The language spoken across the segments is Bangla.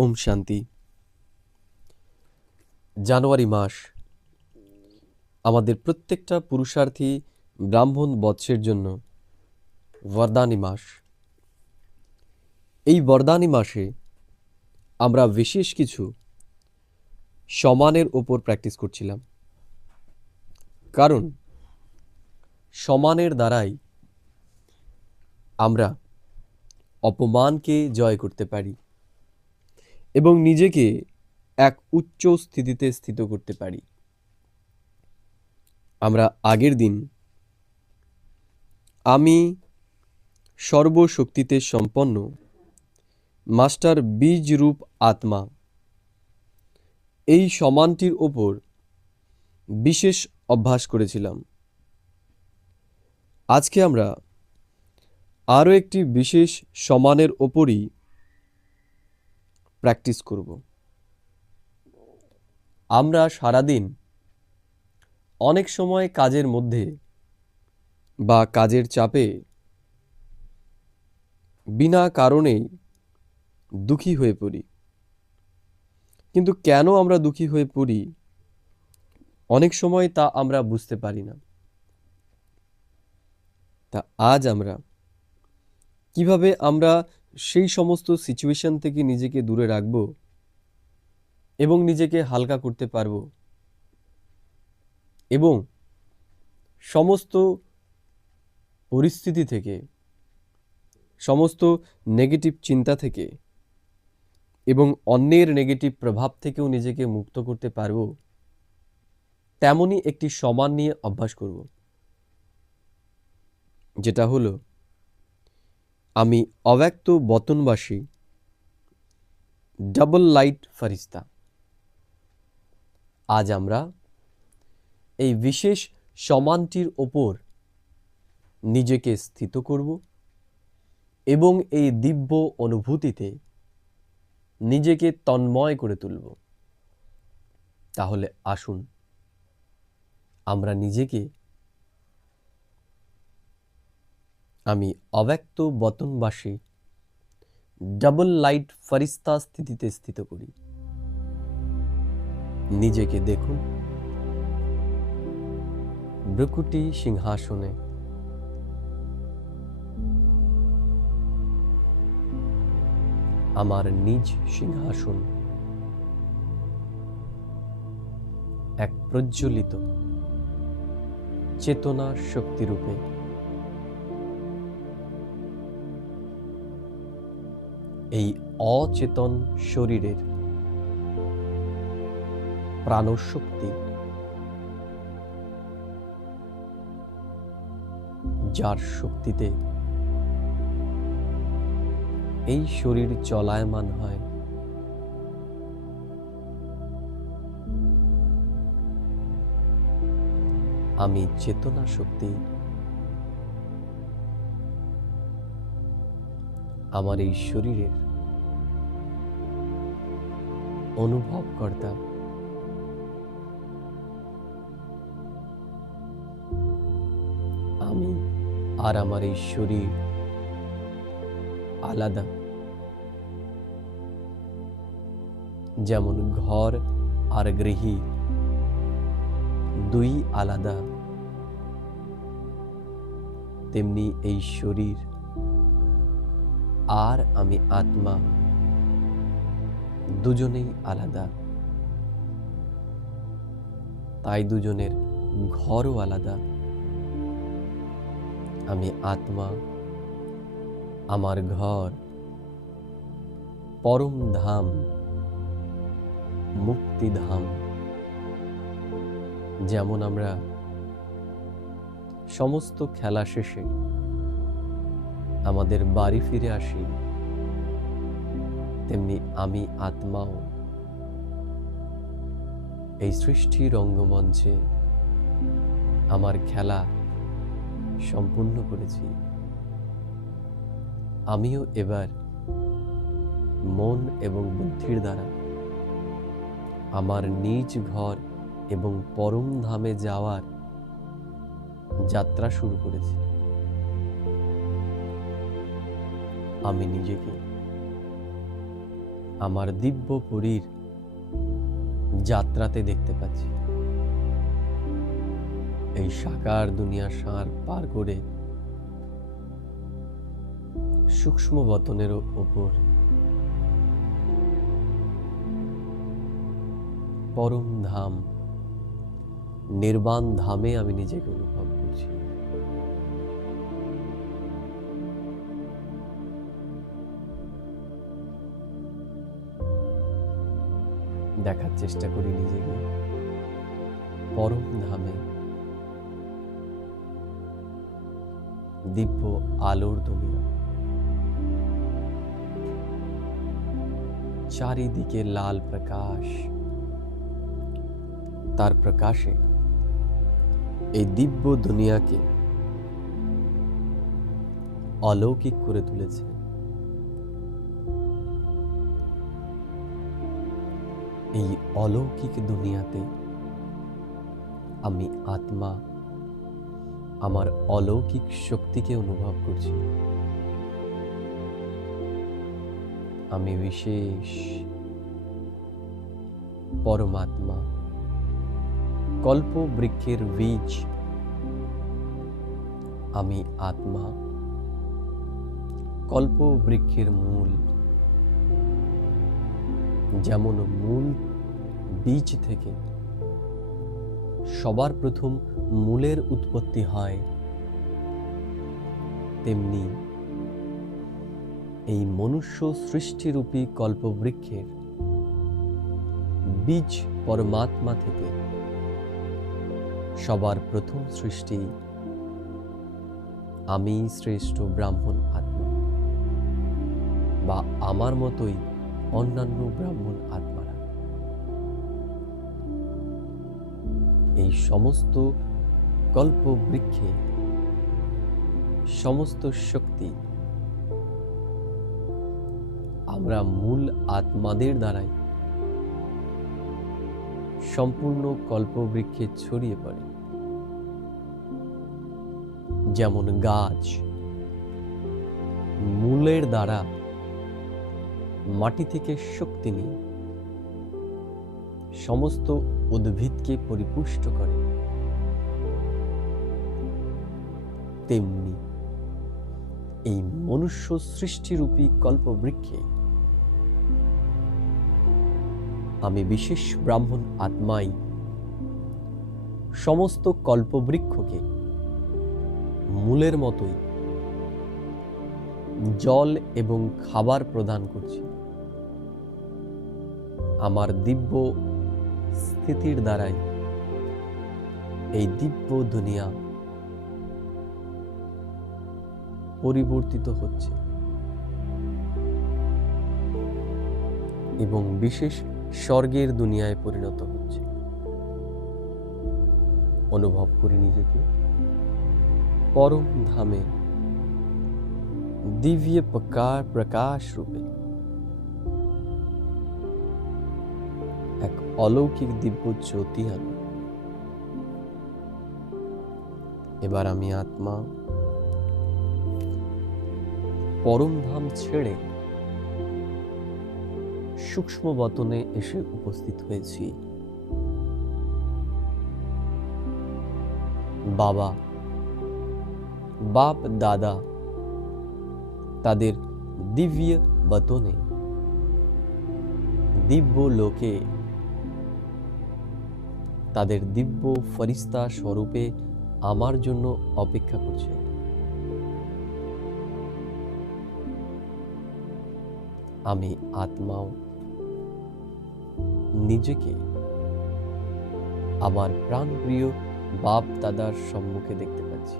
ওম শান্তি। জানুয়ারি মাস আমাদের প্রত্যেকটা পুরুষার্থী ব্রাহ্মণ বৎসের জন্য বরদানী মাস। এই বরদানী মাসে আমরা বিশেষ কিছু সমানের ওপর প্র্যাকটিস করছিলাম, কারণ সমানের দ্বারাই আমরা অপমানকে জয় করতে পারি এবং নিজেকে এক উচ্চ স্থিতিতে স্থিত করতে পারি। আমরা আগের দিন আমি সর্বশক্তিতে সম্পন্ন মাস্টার বীজ রূপ আত্মা, এই সমানটির ওপর বিশেষ অভ্যাস করেছিলাম। আজকে আমরা আরও একটি বিশেষ সমানের ওপরই প্র্যাকটিস করব। আমরা সারাদিন অনেক সময় কাজের মধ্যে বা কাজের চাপে বিনা কারণেই দুঃখী হয়ে পড়ি। কিন্তু কেন আমরা দুঃখী হয়ে পড়ি, অনেক সময় তা আমরা বুঝতে পারি না। তা আজ আমরা কিভাবে আমরা সেই সমস্ত সিচুয়েশন থেকে নিজেকে দূরে রাখব এবং নিজেকে হালকা করতে পারব এবং সমস্ত পরিস্থিতি থেকে, সমস্ত নেগেটিভ চিন্তা থেকে এবং অন্যের নেগেটিভ প্রভাব থেকেও নিজেকে মুক্ত করতে পারব, তেমনই একটি সমান নিয়ে অভ্যাস করব, যেটা হলো আমি অব্যক্ত বতনবাসী ডাবল লাইট ফারিস্তা। আজ আমরা এই বিশেষ সমানটির ওপর নিজেকে স্থিত করব এবং এই দিব্য অনুভূতিতে নিজেকে তন্ময় করে তুলব। তাহলে আসুন আমরা নিজেকে আমি অব্যক্ত বতনবাসী ডাবল লাইট ফারিস্তা স্থিতিতে স্থিত করি। নিজেকে দেখুন ভ্রকুটি সিংহাসনে, আমার নিজ সিংহাসন এক প্রজ্বলিত চেতনা শক্তিরূপে এই অচেতন শরীরের প্রাণশক্তি, যার শক্তিতে এই শরীর চলায়মান হয়, আমি চেতনা শক্তি আমার এই শরীরের অনুভবকর্তা। আমি আর আমার এই শরীর আলাদা। যেমন ঘর আর গৃহী দুই আলাদা, তেমনি এই শরীর আর আমি আত্মা দুজনেই আলাদা। তাই দুজনের ঘরও আলাদা। আমি আত্মা, আমার ঘর পরম ধাম, মুক্তিধাম। যেমন আমরা সমস্ত খেলা শেষে আমাদের বাড়ি ফিরে আসি, তেমনি আমি আত্মাও এই সৃষ্টি রঙ্গমঞ্চে আমার খেলা সম্পূর্ণ করেছি। আমিও এবার মন এবং বুদ্ধির দ্বারা আমার নিজ ঘর এবং পরম ধামে যাওয়ার যাত্রা শুরু করেছি। আমি নিজেকে আমার দিব্যপুরীর যাত্রাতে দেখতে পাচ্ছি। এই সাকার দুনিয়া সার পার করে সূক্ষ্ম বতনের ওপর পরম ধাম নির্বাণ ধামে আমি নিজেকে অনুভব করছি। দেখার চেষ্টা করি নিজেকে পরম ধামে, দিব্য আলোর দুনিয়া, চারিদিকে লাল প্রকাশ, তার প্রকাশে এই দিব্য দুনিয়াকে অলৌকিক করে তুলেছে। এই অলৌকিক দুনিয়াতে আমি আত্মা আমার অলৌকিক শক্তিকে অনুভব করছি। আমি বিশেষ পরমাত্মা, কল্প বৃক্ষের বীজ। আমি আত্মা, কল্প বৃক্ষের মূল। যেমন মূল বীজ থেকে সবার প্রথম মূলের উৎপত্তি হয়, তেমনি এই মনুষ্য সৃষ্টিরূপী কল্পবৃক্ষের বীজ পরমাত্মা থেকে সবার প্রথম সৃষ্টি আমি শ্রেষ্ঠ ব্রাহ্মণ আত্মা, বা আমার মতোই অন্যান্য ব্রাহ্মণ আত্মারা। এই সমস্ত কল্পবৃক্ষে সমস্ত শক্তি আমরা মূল আত্মাদের দ্বারাই সম্পূর্ণ কল্পবৃক্ষে ছড়িয়ে পড়ে। যেমন গাছ মূলের দ্বারা মাটি থেকে শক্তি নিয়ে সমস্ত উদ্ভিদকে পরিপুষ্ট করে, তেমনি এই মনুষ্য সৃষ্টিরূপী কল্পবৃক্ষে আমি বিশেষ ব্রাহ্মণ আত্মাই সমস্ত কল্পবৃক্ষকে মূলের মতোই জল এবং খাবার প্রদান করছি। আমার দিব্য স্থিতির দ্বারাই এই দিব্য দুনিয়া পরিবর্তিত হচ্ছে এবং বিশেষ স্বর্গের দুনিয়ায় পরিণত হচ্ছে। অনুভব করি নিজেকে পরম ধামে দিব্য প্রকাশ রূপে, এক অলৌকিক দিব্য জ্যোতি আলো। এবার আমি আত্মা পরম ধাম ছেড়ে সূক্ষ্ম বতনে এসে উপস্থিত হয়েছি। বাপ দাদা তাদের দিব্য বতনে, দিব্য লোকে তাদের দিব্য ফরিস্তা স্বরূপে আমার জন্য অপেক্ষা করছে। আমি আত্মাও নিজেকে আমার প্রাণপ্রিয় বাপ দাদার সম্মুখে দেখতে পাচ্ছি।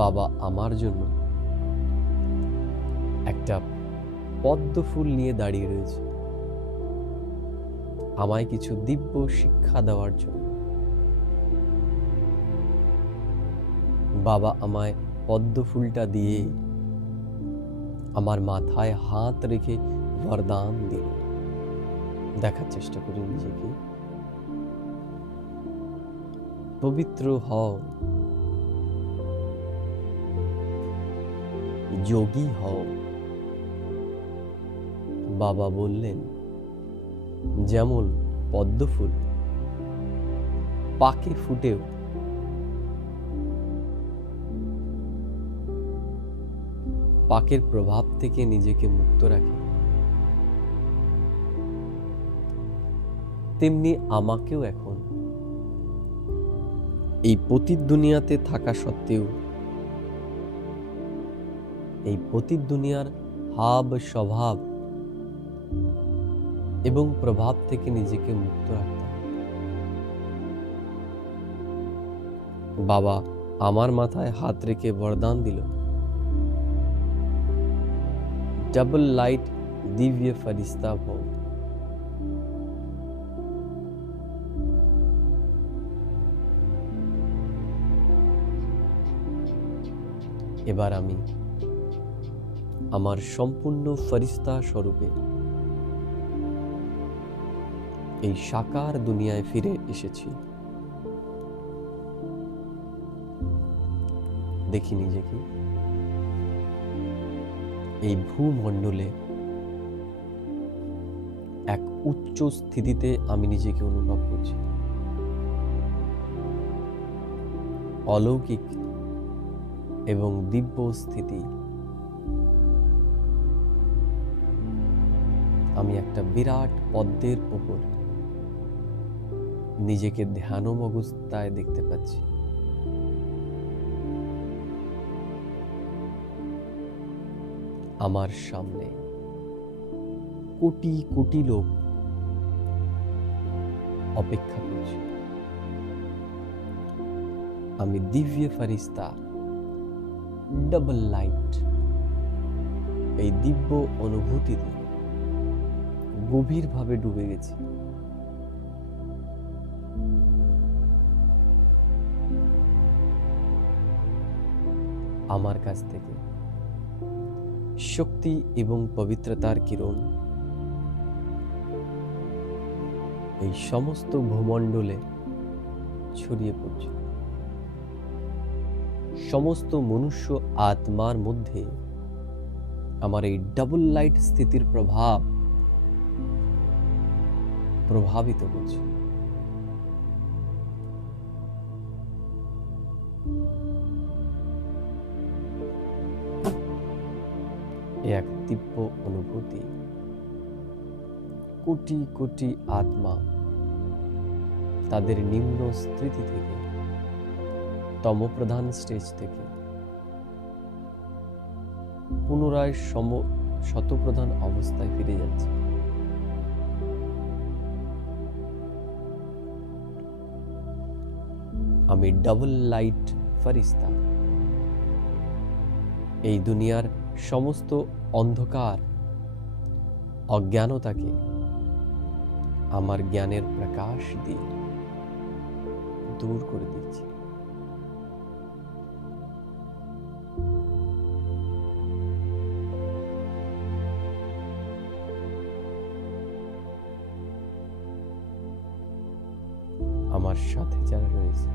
বাবা আমার জন্য একটা পদ্ম ফুল নিয়ে দাঁড়িয়ে রয়েছে, আমায় কিছু দিব্য শিক্ষা দেওয়ার জন্য। বাবা আমায় পদ্ম ফুলটা দিয়ে আমার মাথায় হাত রেখে বরদান দিল। দেখার চেষ্টা করি নিজেকে পবিত্র হও, যোগী হও, বাবা বললেন, যেমন পদ্মফুল পাকে ফুটেও পাকের প্রভাব থেকে নিজেকে মুক্ত রাখে, তেমনি আমাকেও এখন এই পতিত দুনিয়াতে থাকা সত্ত্বেও এই পতিত দুনিয়ার হাব স্বভাব এবং প্রভাব থেকে নিজেকে মুক্ত রাখতে হবে। বাবা আমার মাথায় হাত রেখে বরদান দিল, डबल लाइट दिव्य फरिश्ता हो। এবার আমি আমার সম্পূর্ণ ফরিস্তা স্বরূপে এই সাকার দুনিয়ায় ফিরে এসেছি। দেখি নিজেকে এই ভূমণ্ডলে এক উচ্চ স্থিতিতে আমি নিজেকে অনুভব করছি। অলৌকিক এবং দিব্য স্থিতি। আমি একটা বিরাট পদ্মের উপর নিজেকে ধ্যানম অবস্থায় দেখতে পাচ্ছি। আমার সামনে কোটি কোটি লোক অপেক্ষা করছে। আমি দিব্য ফরিস্তা, ডাবল লাইট, এই দিব্য অনুভূতিতে গভীরভাবে ডুবে গেছি। আমার কাছ থেকে শক্তি এবং পবিত্রতার কিরণ এই সমস্ত ভূমণ্ডলে ছড়িয়ে পড়ছে। সমস্ত মনুষ্য আত্মার মধ্যে আমার এই ডাবল লাইট স্থিতির প্রভাব প্রভাবিত করছে। এক দিব্য অনুভূতি। কোটি কোটি আত্মা তাদের নিম্ন স্থিতি থেকে, তমপ্রধান স্টেজ থেকে পুনরায় শতপ্রধান অবস্থায় ফিরে যাচ্ছে। আমি ডাবল লাইট ফরিস্তা। এই দুনিয়ার সমস্ত অন্ধকার, অজ্ঞানতাকে আমার জ্ঞানের প্রকাশ দিয়ে দূর করে দিচ্ছি। আমার সাথে যারা রয়েছে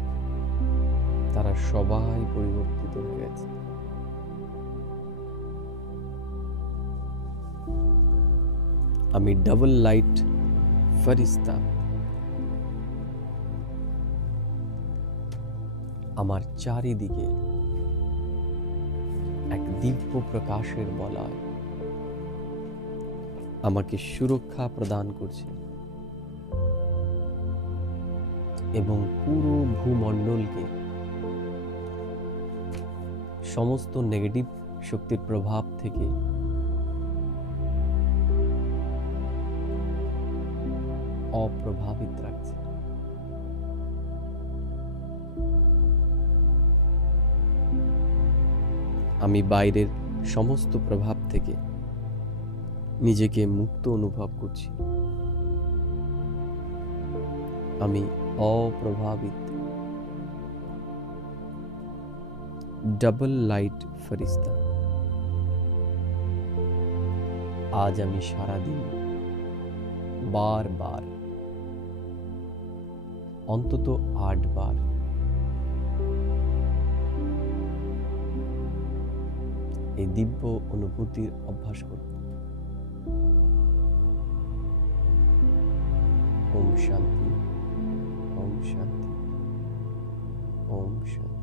তারা সবাই পরিবর্তিত হয়ে গেছে। আমি ডাবল লাইট ফরিস্তা। আমার চারিদিকে এক দিব্য প্রকাশের বলয় আমাকে সুরক্ষা প্রদান করছে এবং পুরো ভূমণ্ডলকে সমস্ত নেগেটিভ শক্তির প্রভাব থেকে অপ্রভাবিত রাখছে। আমি বাইরের সমস্ত প্রভাব থেকে নিজেকে মুক্ত অনুভব করছি। আমি অপ্রভাবিত ডাবল লাইট ফরিস্তা। আজ আমি সারাদিন বারবার, অন্তত 8 বার এই দিব্য অনুভূতির অভ্যাস করব। ওম শান্তি, ওম শান্তি, ওম শান্তি।